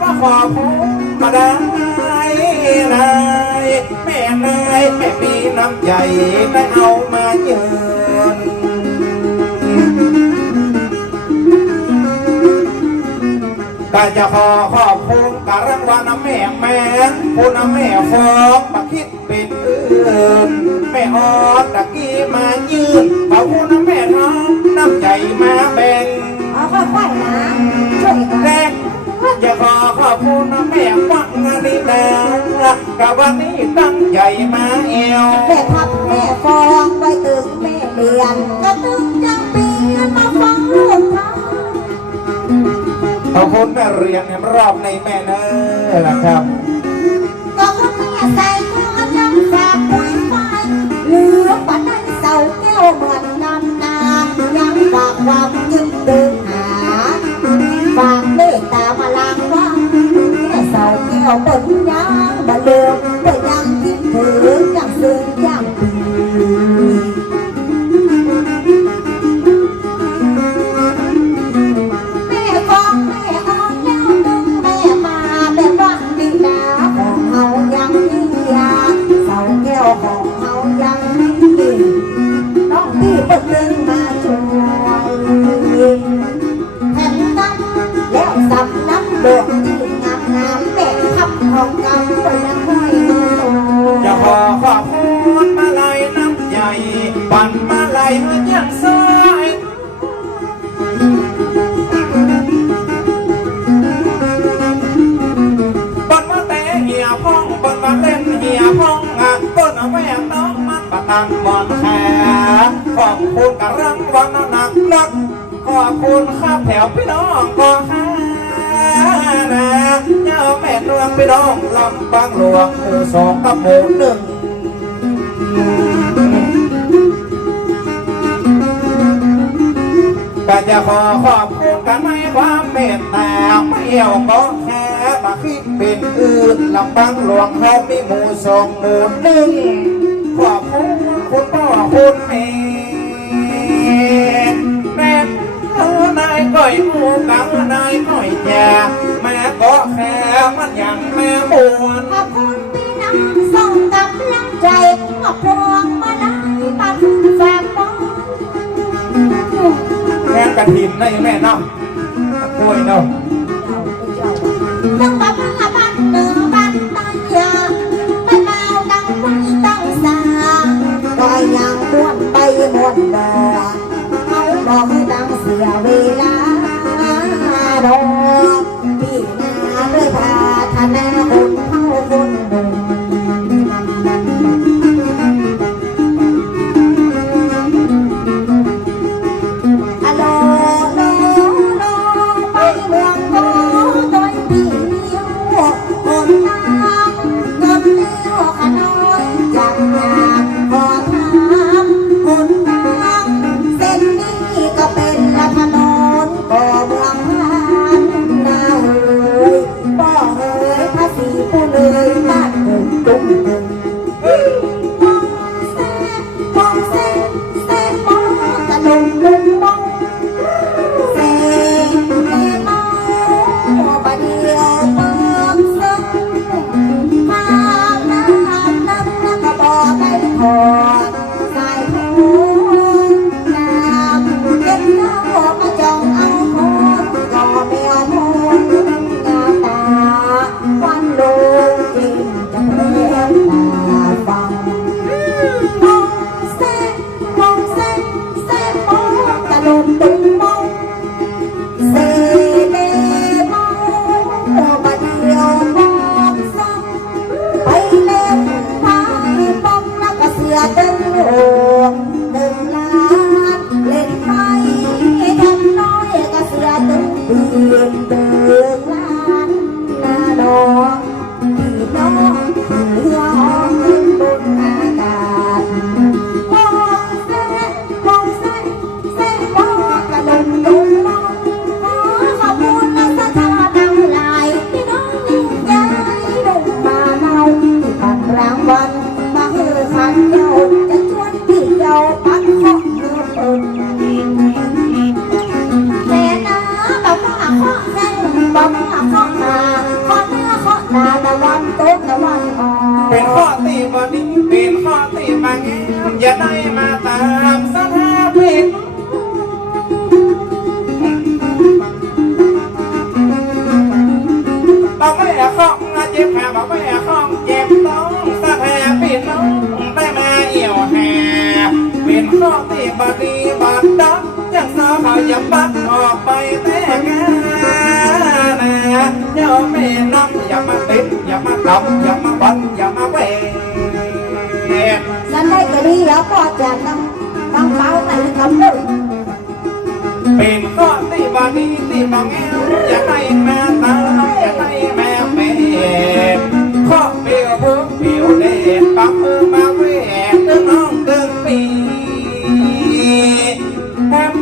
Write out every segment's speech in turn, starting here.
ขอพูดมาได้นายแม่นายแม่มีน้ำใจได้เอามาเยินก็จะขอขอบคุณกับรางวัลน้ำแม่แม่ผู้น้ำแม่ฟองมาคิดเป็นอื่นแม่ออดตะกี้มายืนเอาผู้น้ำแม่น้องน้ำใจมาแบ่งเอาค่อยๆนะช่วยกัน กับวันนี้ตั้งใจมาเอวแม่ทับแม่ฟองไว้ตึงแม่เรียนก็ตึงจังปีนมาฟังลูกเขาขอบคุณแม่เรียนรอบในแม่เนอนะครับก็คุณแม่ใส่ตัวจำฝากปุ๋ยไฟเหลือปันนั้นเสาแก้วเหมือนน้ำนายังฝากความยึดตึงหาฝากเมตตามาลางว่างแม่เสาแก้วบนยางบะเลื ดึงมาช่วยแผ่นกันแล้วสับน้ำดวงที่งามงามแม่ขับของกำก็ยังห้อยมือจะขอขอบคุณมาลัยน้ำใหญ่ ปั่นมาลัยเมื่อยังสายบนมาแต่เหี่ยพ้องบนมาเล่นเหี่ยพ้องอะบนเอาแม่น้องมันประกันบอลแข ขอบคุณกับรังวันหนักนักขอบคุณข้าแถวพี่น้องก็ห้านะเจ้าแม่นวงพี่น้องลำบางหลวงหมู่สองกับหมูหนึ่งก็จะขอขอบคุณกันในความเมตตาไม่เอี่ยวก็แค่มาคิดเป็นอื่นลำบังหลวงเขามีหมู่สองหมู่หนึ่งขอบคุณ คุณพ่อคุณแม่แม่นายก้อยหูกังนายก้อยแจแม่ก็แค่มันย่างแม่มวนขอบคุณพี่น้องส่งกำลังใจขอบพวงมาลัยปันแฟนบอลแม่กระถินในแม่เนาะกล้วยเนาะต้องมาพังบ้านเนือบ้าน แมอย่าตามสถาพิษบอกแม่ข้องเจ็บแผลบอกแม่ข้องเจ็บต้องสถาพิษน้องได้มาเอี่ยวแหเป็นข้อตีบดีบอดดักยังสาวเขาอย่าบัดออกไปแต่งานนะเจ้าแม่นำอย่ามาติดอย่ามาตำอย่ามาบันอย่ามาเว นได้ก็ดีแล้วพอจะนำน้องเป้าไปทำเลยเป็นข้อที่บานีที่บางแอวอย่าให้แม่ตาอย่าให้แม่เป็นข้อเปียวเพิ่มเปียวเด่นปักมือมาเวทตึงน้องตึงปีแฮม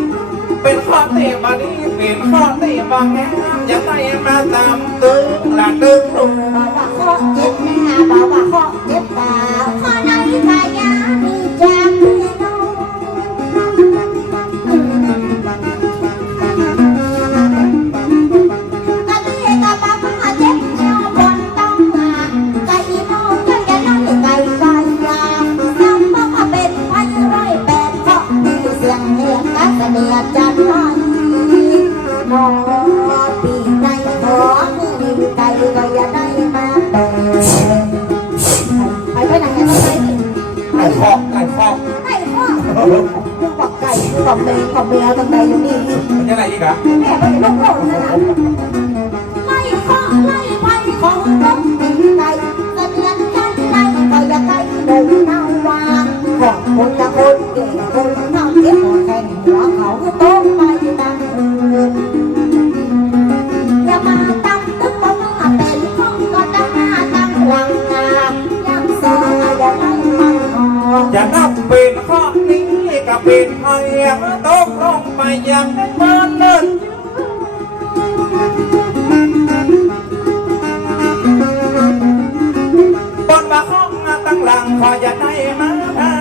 เป็นข้อที่บานีเป็นข้อที่บางแอวอย่าให้แม่ตามตึงหลังตึงรูบอกว่าข้อเจ็บหน้าบอกว่าข้อเจ็บตา สียงเรียกกัสเนียจันทร์มอปีในขอมือดีไก่ก็อย่าได้มาเป็นไปไปไหนกันไปไก่คอกไก่คอกไก่ข้อคือบอกไก่คือบอกแมงบอกแมวตั้งแต่อยู่นี่มันยังไงอีกอะแม่ไม่ได้ลูกโลกนะนะไล่ข้อไล่ไปของต้องตีไก่เสนียนกันไก่ก็อย่าไก่เดินเน่าวาของคนจะคนเก่งคน เจ็บหัวแข้งหัวเขาก็โตไปดังอื่นอย่ามาตั้งตึกบ่มาเป็นข้องก็ตั้งหน้าตั้งหลังนายังเสืออย่าไล่มันออกจะนับเป็นข้อนี้ก็เป็นไอ้ตกลงไปย่างเมื่อนั้นบนว่าข้องตั้งหลังขออย่าได้มา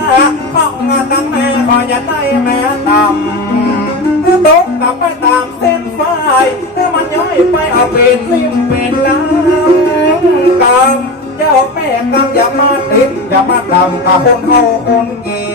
ข้องตั้งแม่คออย่าได้แม่ต่ำตกกลับไปตามเส้นไฟมันย้อยไปเอาเป็นริมเป็นลำกำเจ้าแม่กำอย่ามาติดอย่ามาดำกับคนเขาคนเกี